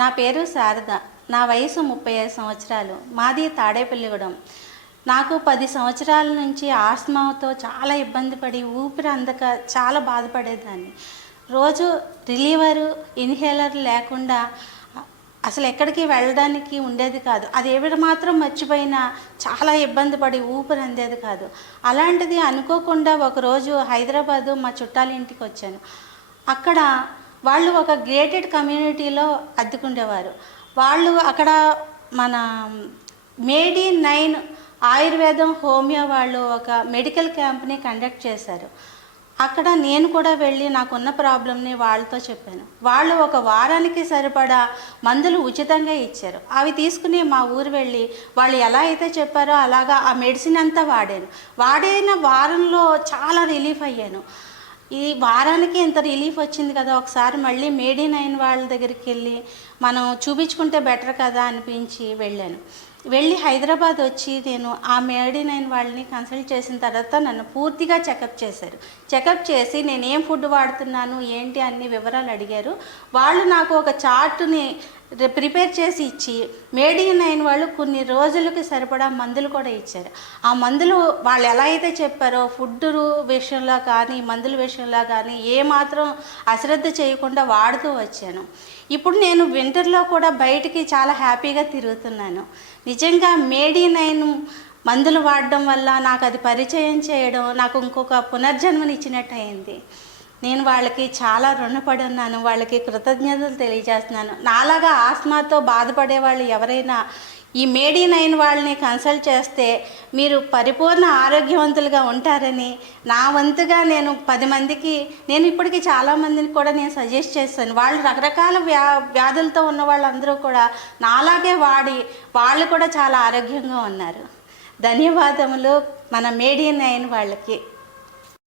నా పేరు శారద. నా వయసు 35 సంవత్సరాలు. మాది తాడేపల్లిగూడెం. నాకు 10 సంవత్సరాల నుంచి ఆస్మాతో చాలా ఇబ్బంది పడి ఊపిరి అందక చాలా బాధపడేదాన్ని. రోజు రిలీవరు, ఇన్హేలర్ లేకుండా అసలు ఎక్కడికి వెళ్ళడానికి ఉండేది కాదు. అది మాత్రం మర్చిపోయినా చాలా ఇబ్బంది పడి ఊపిరి అందేది కాదు. అలాంటిది అనుకోకుండా ఒకరోజు హైదరాబాదు మా చుట్టాల ఇంటికి వచ్చాను. అక్కడ వాళ్ళు ఒక గేటెడ్ కమ్యూనిటీలో అద్దెకుండేవారు. వాళ్ళు అక్కడ మన మేడ్ ఇన్ 9 ఆయుర్వేదం, హోమియో వాళ్ళు ఒక మెడికల్ క్యాంప్ని కండక్ట్ చేశారు. అక్కడ నేను కూడా వెళ్ళి నాకున్న ప్రాబ్లమ్ని వాళ్ళతో చెప్పాను. వాళ్ళు ఒక వారానికి సరిపడా మందులు ఉచితంగా ఇచ్చారు. అవి తీసుకుని మా ఊరు వెళ్ళి వాళ్ళు ఎలా అయితే చెప్పారో అలాగా ఆ మెడిసిన్ అంతా వాడిన వారంలో చాలా రిలీఫ్ అయ్యాను. ఈ వారానికి ఇంత రిలీఫ్ వచ్చింది కదా, ఒకసారి మళ్ళీ మేడ్ ఇన్ 9 వాళ్ళ దగ్గరికి వెళ్ళి మనం చూపించుకుంటే బెటర్ కదా అనిపించి వెళ్ళి హైదరాబాద్ వచ్చి నేను ఆ మేడ్ ఇన్ 9 వాళ్ళని కన్సల్ట్ చేసిన తర్వాత నన్ను పూర్తిగా చెకప్ చేశారు. చెకప్ చేసి నేను ఏం ఫుడ్ వాడుతున్నాను ఏంటి అన్ని వివరాలు అడిగారు. వాళ్ళు నాకు ఒక చార్టుని ప్రిపేర్ చేసి ఇచ్చి మేడ్ ఇన్ 9 వాళ్ళు కొన్ని రోజులకి సరిపడా మందులు కూడా ఇచ్చారు. ఆ మందులు వాళ్ళు ఎలా అయితే చెప్పారో ఫుడ్ విషయంలో కానీ మందుల విషయంలో కానీ ఏమాత్రం అశ్రద్ధ చేయకుండా వాడుతూ వచ్చాను. ఇప్పుడు నేను వింటర్లో కూడా బయటికి చాలా హ్యాపీగా తిరుగుతున్నాను. నిజంగా మేడ్ ఇన్ 9 మందులు వాడడం వల్ల నాకు అది పరిచయం చేయడం నాకు ఇంకొక పునర్జన్మనిచ్చినట్టు అయింది. నేను వాళ్ళకి చాలా రుణపడి ఉన్నాను. వాళ్ళకి కృతజ్ఞతలు తెలియజేస్తున్నాను. నాలాగా ఆస్మాతో బాధపడే వాళ్ళు ఎవరైనా ఈ మేడ్ ఇన్ 9 వాళ్ళని కన్సల్ట్ చేస్తే మీరు పరిపూర్ణ ఆరోగ్యవంతులుగా ఉంటారని నా వంతుగా నేను 10 మందికి నేను ఇప్పటికీ చాలామందిని కూడా నేను సజెస్ట్ చేస్తాను. వాళ్ళు రకరకాల వ్యాధులతో ఉన్న వాళ్ళందరూ కూడా నాలాగే వాడి వాళ్ళు కూడా చాలా ఆరోగ్యంగా ఉన్నారు. ధన్యవాదములు మన మేడ్ ఇన్ 9 వాళ్ళకి.